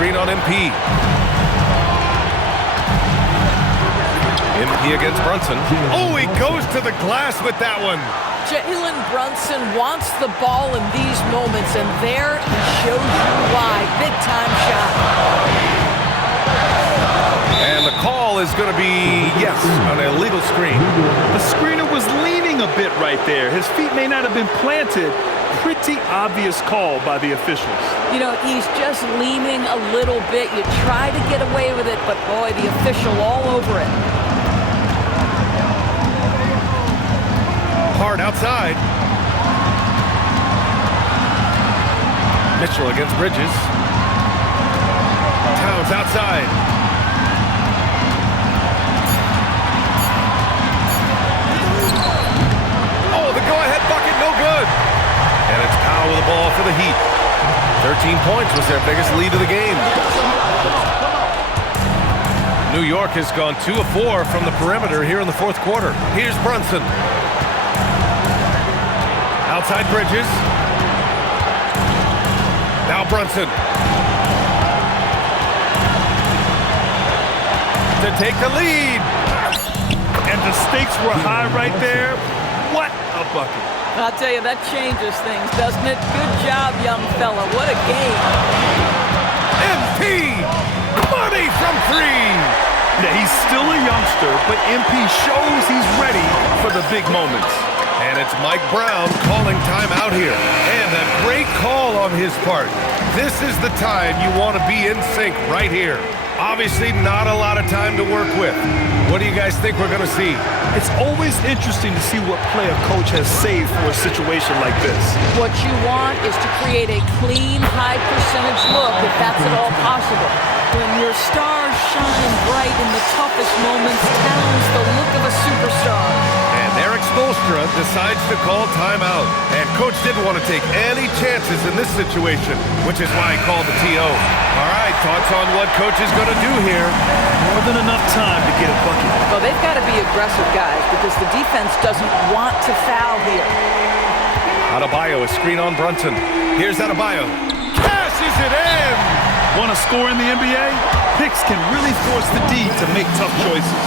screen on MP. MP against Brunson. Oh, he goes to the glass with that one. Jalen Brunson wants the ball in these moments, and there he shows you why. Big-time shot. And the call is going to be, yes, an illegal screen. The screener was leaning a bit right there. His feet may not have been planted. Pretty obvious call by the officials. You know, he's just leaning a little bit. You try to get away with it, but boy, the official all over it. Hard outside. Mitchell against Bridges. Towns outside. Oh, the go-ahead bucket, no good. And it's Powell with the ball for the Heat. 13 points was their biggest lead of the game. New York has gone 2 of 4 from the perimeter here in the fourth quarter. Here's Brunson. Outside Bridges. Now Brunson. To take the lead. And the stakes were high right there. What a bucket. I'll tell you, that changes things, doesn't it? Good job, young fella. What a game. MP! Money from 3! Yeah, he's still a youngster, but MP shows he's ready for the big moments. And it's Mike Brown calling timeout here. And a great call on his part. This is the time you want to be in sync right here. Obviously, not a lot of time to work with. What do you guys think we're going to see? It's always interesting to see what play a coach has saved for a situation like this. What you want is to create a clean, high-percentage look, if that's at all possible. When your stars shine bright in the toughest moments, Towns the look of a superstar. And Eric Spoelstra decides to call timeout. And Coach didn't want to take any chances in this situation, which is why he called the TO. All right, thoughts on what Coach is going to do here? More than enough time to get a bucket. Well, they've got to be aggressive, guys, because the defense doesn't want to foul here. Adebayo, a screen on Brunson. Here's Adebayo. Cashes it in! Want to score in the NBA? Picks can really force the D to make tough choices.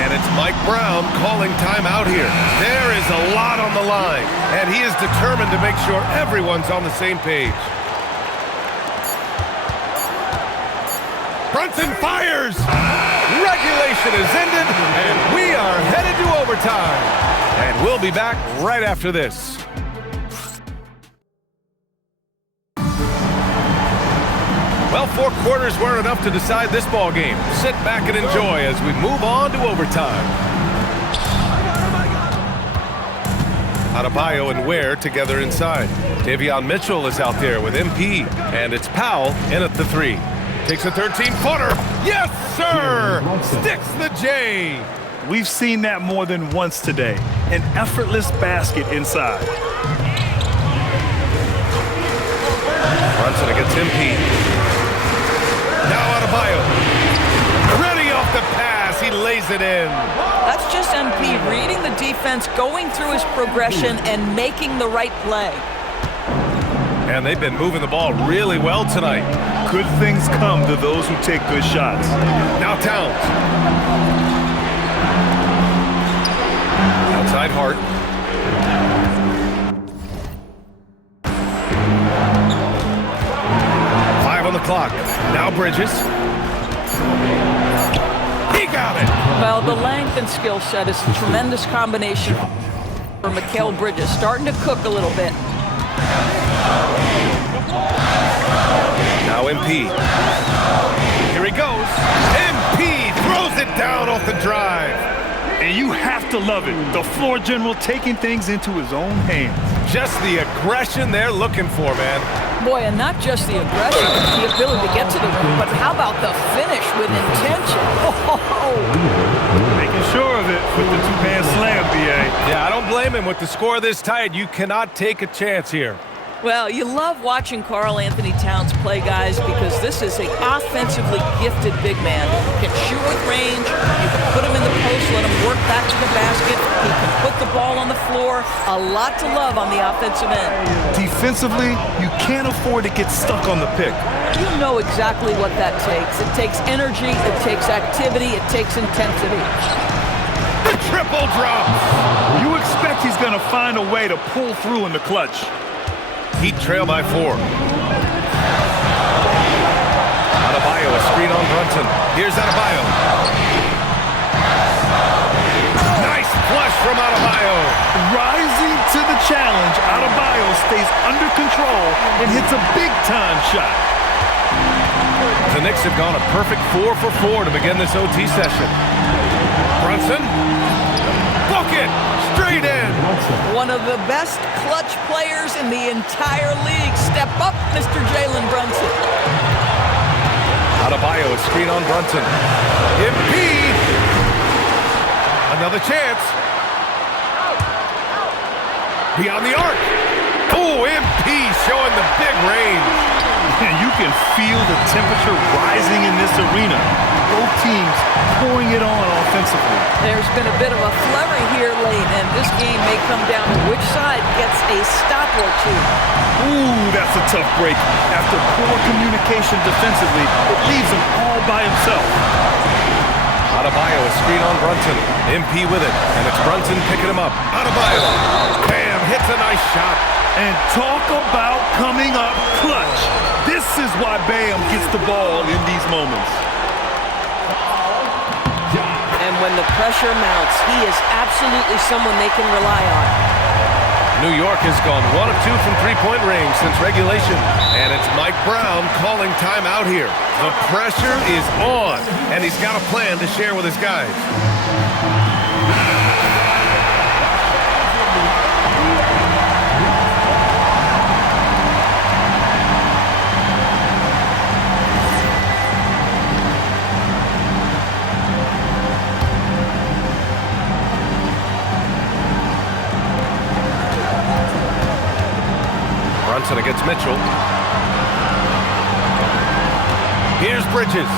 And it's Mike Brown calling timeout here. There is a lot on the line, and he is determined to make sure everyone's on the same page. Brunson fires! Regulation is ended, and we are headed to overtime. And we'll be back right after this. Well, 4 quarters weren't enough to decide this ball game. Sit back and enjoy as we move on to overtime. Adebayo and Ware together inside. Davion Mitchell is out there with MP, and it's Powell in at the 3. Takes a 13-footer. Yes, sir! Sticks the J. We've seen that more than once today. An effortless basket inside. Brunson against MP. Now Adebayo. Ready off the pass. He lays it in. That's just MP reading the defense, going through his progression, and making the right play. And they've been moving the ball really well tonight. Good things come to those who take good shots. Now Towns. Outside Hart. On the clock. Now Bridges. He got it. Well, the length and skill set is a tremendous combination for Mikal Bridges. Starting to cook a little bit. Now MP. Here he goes. MP throws it down off the drive. And you have to love it. The floor general taking things into his own hands. Just the aggression they're looking for, man. Boy, and not just the aggression, the ability to get to the rim, but how about the finish with intention? Oh. Making sure of it with the two-man slam, B.A. Yeah, I don't blame him. With the score this tight, you cannot take a chance here. Well, you love watching Karl-Anthony Towns play, guys, because this is an offensively gifted big man. He can shoot with range. You can put him in the post, let him work back to the basket. He can put the ball on the floor. A lot to love on the offensive end. Defensively, you can't afford to get stuck on the pick. You know exactly what that takes. It takes energy, it takes activity, it takes intensity. The triple drop. You expect he's going to find a way to pull through in the clutch. Heat trail by 4. Adebayo, a screen on Brunson. Here's Adebayo. Nice flush from Adebayo. Rising to the challenge, Adebayo stays under control and hits a big-time shot. The Knicks have gone a perfect 4 for 4 to begin this OT session. Brunson. Book it. Straight in. One of the best clutch players in the entire league. Step up, Mr. Jalen Brunson. Adebayo, a screen on Brunson. Embiid. Another chance. Beyond the arc. Oh, Embiid showing the big range. And you can feel the temperature rising in this arena. Both teams pouring it on offensively. There's been a bit of a flurry here late, and this game may come down to which side gets a stop or two. Ooh, that's a tough break. After poor communication defensively, it leaves him all by himself. Adebayo, a screen on Brunson. MP with it, and it's Brunson picking him up. Adebayo, bam, hits a nice shot. And talk about coming up clutch. This is why Bam gets the ball in these moments. And when the pressure mounts, he is absolutely someone they can rely on. New York has gone 1 of 2 from three-point range since regulation. And it's Mike Brown calling timeout here. The pressure is on, and he's got a plan to share with his guys. Brunson against Mitchell. Here's Bridges.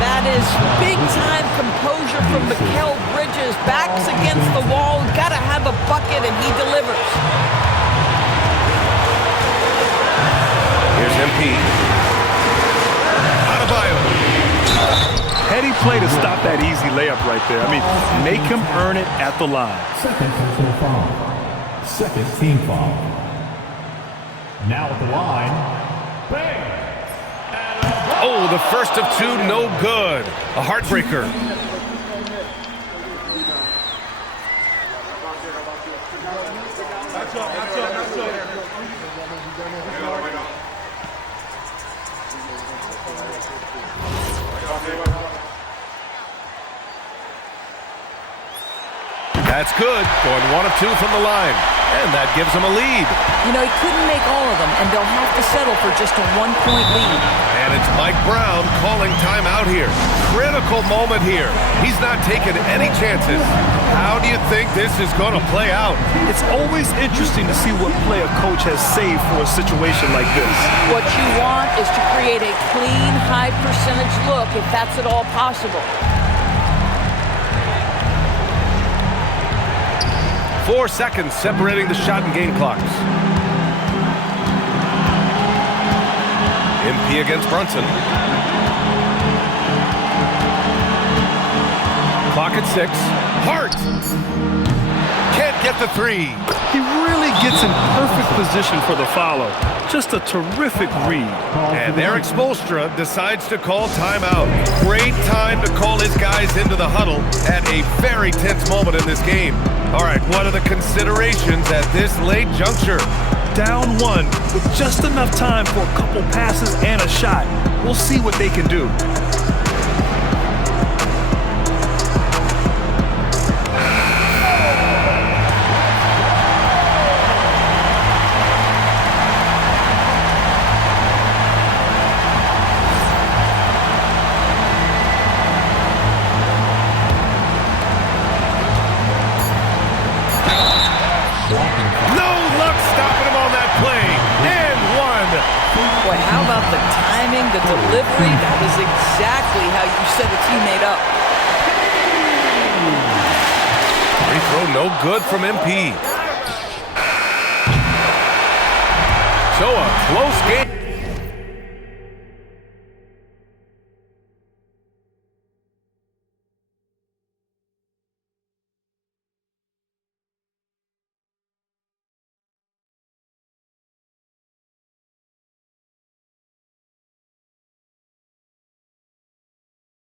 That is big-time composure from Mikal Bridges. Backs against the wall. Got to have a bucket, and he delivers. Here's MP. Adebayo. Heady play to stop that easy layup right there. I mean, make him earn it at the line. Second personal foul. Second team foul. Now at the line, bang! Oh, the first of 2, no good. A heartbreaker. That's good. Going 1 of 2 from the line. And that gives him a lead. You know, he couldn't make all of them, and they'll have to settle for just a 1-point lead. And it's Mike Brown calling timeout here. Critical moment here. He's not taking any chances. How do you think this is going to play out? It's always interesting to see what play a coach has saved for a situation like this. What you want is to create a clean, high-percentage look, if that's at all possible. 4 seconds separating the shot and game clocks. MP against Brunson. Clock at 6. Hart! Can't get the 3. He really gets in perfect position for the follow. Just a terrific read. And Eric Spoelstra decides to call timeout. Great time to call his guys into the huddle at a very tense moment in this game. All right, what are the considerations at this late juncture? Down 1 with just enough time for a couple passes and a shot. We'll see what they can do. Boy, how about the timing, the delivery? That is exactly how you set a teammate up. Free throw no good from MP. So a close game.